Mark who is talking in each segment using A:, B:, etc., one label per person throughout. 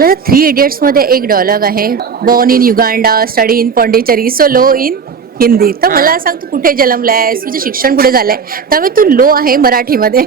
A: Three इडियट्समध्ये एक dialogue आहे. Born in Uganda study in Pondicherry so low in Hindi तर मला सांग तू कुठे जन्मलायस? तुझं शिक्षण कुठे झालंय? त्यामुळे तू लो आहे मराठीमध्ये.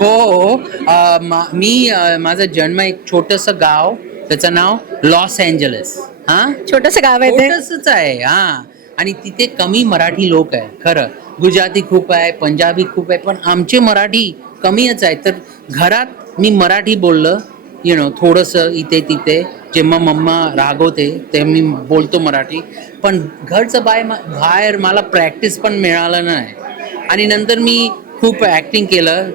B: हो अ, मा- मी अ, माझा जन्म एक छोटस गाव त्याचं नाव लॉस एंजलस. हा?
A: छोटस गाव आहे ते.
B: छोटसच आहे हा. आणि तिथे कमी मराठी लोक आहे खरं. गुजराती खूप आहे पंजाबी खूप आहे पण आमचे मराठी कमीच आहे. तर घरात मी मराठी बोललं यु नो थोडंसं इथे तिथे जेव्हा मम्मा रागवते ते मी बोलतो मराठी. पण घरचं बाय बाहेर मला प्रॅक्टिस पण मिळालं नाही. आणि नंतर मी खूप ॲक्टिंग केलं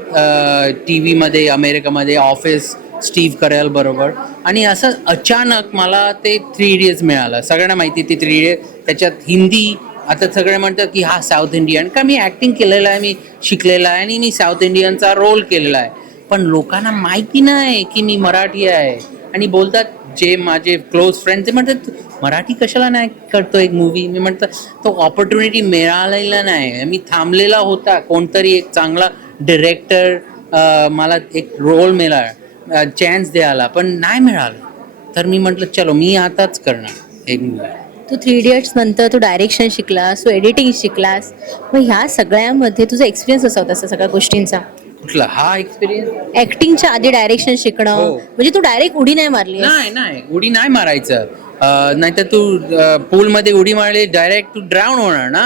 B: टी व्हीमध्ये अमेरिकामध्ये ऑफिस स्टीव्ह करेल बरोबर. आणि असं अचानक मला ते थ्री इडियट्स मिळालं. सगळ्यांना माहिती ती थ्री इडियट त्याच्यात हिंदी आता सगळे म्हणतात की हा साऊथ इंडियन का मी ॲक्टिंग केलेलं आहे मी शिकलेला आहे आणि मी साऊथ इंडियनचा रोल केलेला आहे. पण लोकांना माहिती नाही की मी मराठी आहे. आणि बोलतात जे माझे क्लोज फ्रेंड ते म्हणतात मराठी कशाला नाही करतो एक मूवी मी म्हणतो तो ऑपॉर्च्युनिटी मिळालेला नाही. मी थांबलेला होता. कोणतरी एक चांगला डिरेक्टर मला एक रोल मिळाला चान्स द्यायला पण नाही मिळालं. तर मी म्हटलं चलो मी आताच करणार एक मूवी
A: तू थ्री इडियट्स नंतर तू डायरेक्शन शिकलास तू एडिटिंग शिकलास. मग ह्या सगळ्यामध्ये तुझा एक्सपिरियन्स असा होता सगळ्या गोष्टींचा?
B: कुठला? हा एक्सपिरियन्स
A: ऍक्टिंगच्या आधी डायरेक्शन शिकणं.
B: हो.
A: म्हणजे तू डायरेक्ट उडी नाही मारली.
B: नाही नाही. उडी नाही मारायचं. अं, नाहीतर तू पूलमध्ये उडी मारली डायरेक्ट तू ड्राऊन होणार ना?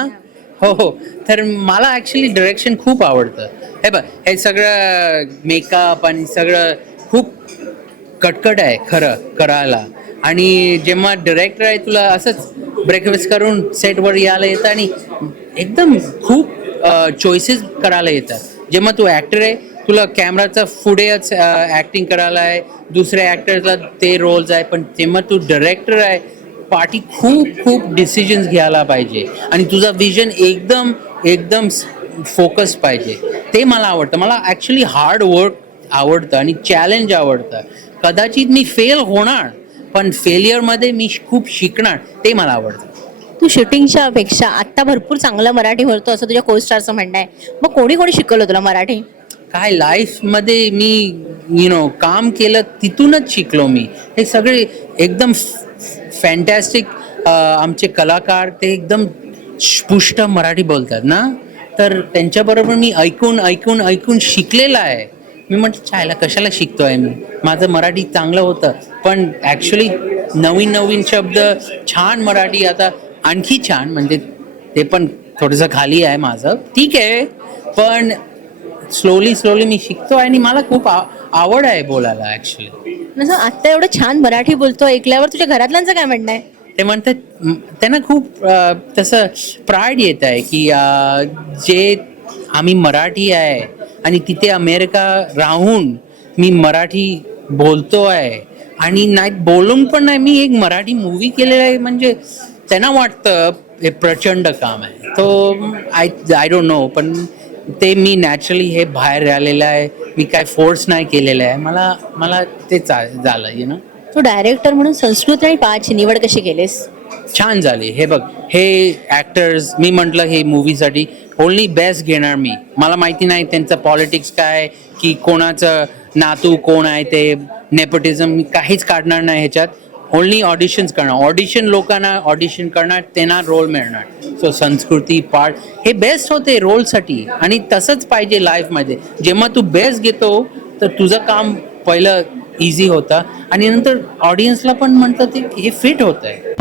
B: हो हो. तर मला ॲक्च्युली डिरेक्शन खूप आवडतं. हे बघ हे सगळं मेकअप आणि सगळं खूप कटकट आहे खरं करायला. आणि जेव्हा डिरेक्टर आहे तुला असंच ब्रेकफास्ट करून सेटवर यायला येतं आणि एकदम खूप चॉईसेस करायला येतात. जेव्हा तू ॲक्टर आहे तुला कॅमेराचा पुढेच ॲक्टिंग करायला आहे दुसऱ्या ॲक्टरला ते रोल्स आहे पण जेव्हा तू डायरेक्टर आहे पार्टी खूप खूप डिसिजन्स घ्यायला पाहिजे. आणि तुझा विजन एकदम एकदम फोकस पाहिजे. ते मला आवडतं. मला ॲक्च्युली हार्ड वर्क आवडतं आणि चॅलेंज आवडतं. कदाचित मी फेल होणार पण फेलियरमध्ये मी खूप शिकणार ते मला आवडतं.
A: तू शूटिंगच्या अपेक्षा आत्ता भरपूर चांगलं मराठी बोलतो असं तुझ्या को स्टारचं म्हणणं आहे. मग कोणी कोणी शिकवलं तुला मराठी?
B: काय लाईफमध्ये मी यु नो काम केलं तिथूनच शिकलो मी. हे सगळे एकदम फॅन्टॅस्टिक आमचे कलाकार ते एकदम स्पुष्ट मराठी बोलतात ना? तर त्यांच्याबरोबर मी ऐकून ऐकून ऐकून शिकलेलं आहे. मी म्हटलं चायला कशाला शिकतो आहे मी? माझं मराठी चांगलं होतं. पण ॲक्च्युली नवीन नवीन शब्द छान मराठी. आता आणखी छान म्हणजे ते पण थोडंसं खाली आहे माझं. ठीक आहे पण स्लोली स्लोली मी शिकतो आणि मला खूप आवड आहे बोलायला ॲक्च्युली
A: असं आता एवढं छान मराठी बोलतो ऐकल्यावर तुझ्या घरातल्यांचं काय म्हणणं आहे?
B: ते म्हणतात त्यांना खूप तसं प्राईड येत आहे की जे आम्ही मराठी आहे आणि तिथे अमेरिका राहून मी मराठी बोलतो आहे आणि नाही बोलून पण नाही मी एक मराठी मूवी केलेला आहे म्हणजे त्यांना वाटतं हे प्रचंड काम आहे. तो आय आय डोंट नो पण ते मी नॅचरली हे बाहेर आलेलं आहे. मी काय फोर्स नाही केलेलं आहे. मला मला ते झालं यु नो
A: तू डायरेक्टर म्हणून संस्कृत आणि पाच निवड कशी केलीस?
B: छान झाली. हे बघ हे ॲक्टर्स मी म्हटलं हे मूवीसाठी ओनली बेस्ट घेणार मी. मला माहिती नाही त्यांचं पॉलिटिक्स काय की कोणाचं नातू कोण आहे ते नेपोटिझम मी काहीच काढणार नाही ह्याच्यात. ओनली ऑडिशन्स करणार. ऑडिशन लोकांना ऑडिशन करणार त्यांना रोल मिळणार. सो संस्कृती पाळ हे बेस्ट होते रोलसाठी आणि तसंच पाहिजे लाईफमध्ये जेव्हा तू बेस्ट घेतो तर तुझं काम पहिलं इझी होतं. आणि नंतर ऑडियन्सला पण म्हणतात ते हे फिट होत आहे